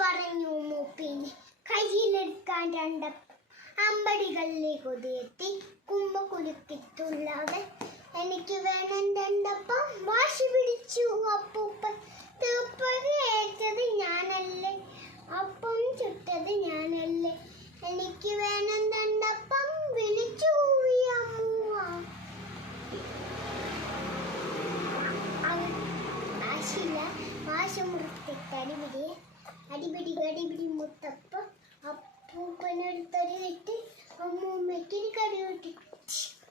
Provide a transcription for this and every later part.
പറഞ്ഞു മൂപ്പിന് കയ്യിലെടുക്കാൻ രണ്ടപ്പം അമ്പടികളിലേക്ക് ഒതുയെത്തി കുമ്പ കുലുക്കിത്തുള്ളവൻ എനിക്ക് വേണം രണ്ടപ്പം വാശി പിടിച്ചു അപ്പൂപ്പൻ തീപ്പതി ഏറ്റത് ഞാനല്ലേ അപ്പം ചുട്ടത് ഞാനല്ലേ എനിക്ക് വേണം രണ്ടപ്പം വിളിച്ചു അടിപിടി കടിപിടി മുത്തപ്പം അപ്പൂപ്പനടുത്തൊരു കെട്ട് അമ്മൂമ്മയ്ക്കൊരു കടി കിട്ടി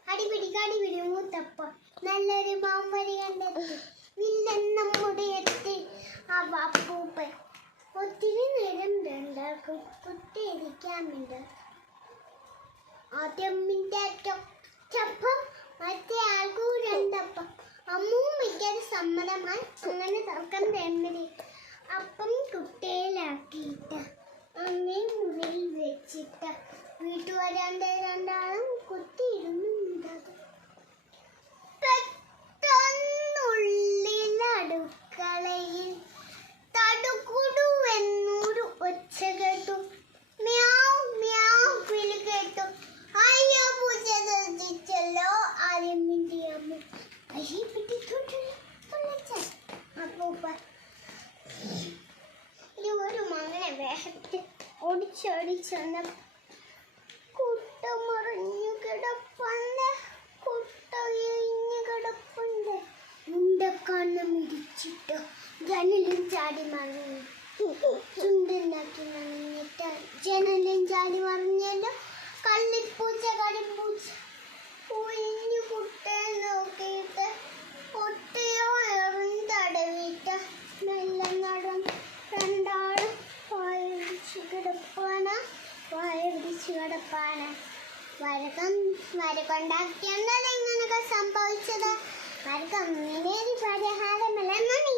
അടിപിടി കടിപിടി മുത്തപ്പം നല്ലൊരു മാമ്പരി കണ്ടെത്തി വില്ലൻ നമ്മുടെ എത്തി അപ്പൂപ്പൻ ഒത്തിരി നേരം രണ്ടാൾക്കും കുത്തിയിരിക്കാമുണ്ട് ആദ്യം ചപ്പം മറ്റേ ആൾക്കും രണ്ടപ്പം അമ്മൂമ്മയ്ക്കത് സമ്മതമായി അങ്ങനെ തർക്കം തേമ്പരി അപ്പം കുട്ടയിലാക്കിയിട്ട് അങ്ങനെ മുറിയിൽ വെച്ചിട്ട് വീട്ടുവരാൻ്റെ രണ്ടാളും കുത്തിയിരുന്നു പെട്ടെന്നുള്ളിലടുക്കളയിൽ തടുകുടു എന്നൊരു ഒച്ച കേട്ടു മ്യാവ് മ്യാവ് വിളി കേട്ടു അയ്യോ പൂച്ച ശ്രദ്ധിച്ചല്ലോ ആദ്യം മിണ്ടിയമ്മ അയ്യെ അപ്പൂപ്പ ഒരു മങ്ങനെ വേഗത്തിൽ ഓടിച്ചോടിച്ചെന്ന കുട്ട മറിഞ്ഞു കിടപ്പുണ്ട് കുട്ട ഇഴിഞ്ഞു കിടപ്പുണ്ട് മുണ്ടക്കണ്ണം ഇടിച്ചിട്ട് ജനലും ചാടി മറിഞ്ഞു ചുണ്ടുണ്ടാക്കി മറിഞ്ഞിട്ട് ജനലും ചാടി മറിഞ്ഞല്ലോ കള്ളിപ്പൂച്ച കരിപ്പൂച്ച ഒഴിഞ്ഞു കുട്ടയെ നോക്കിയിട്ട് കുട്ടിയോ എറിഞ്ഞ് തടവിട്ട് മെല്ലെ നടന്നു രണ്ടാളും വായ പിടിച്ചു കിടപ്പാന വരകൊണ്ടാക്കിയെന്നല്ല ഇങ്ങനൊക്കെ സംഭവിച്ചത് വരക്കൊന്നിനേരി പരിഹാരമല്ല നന്ദി.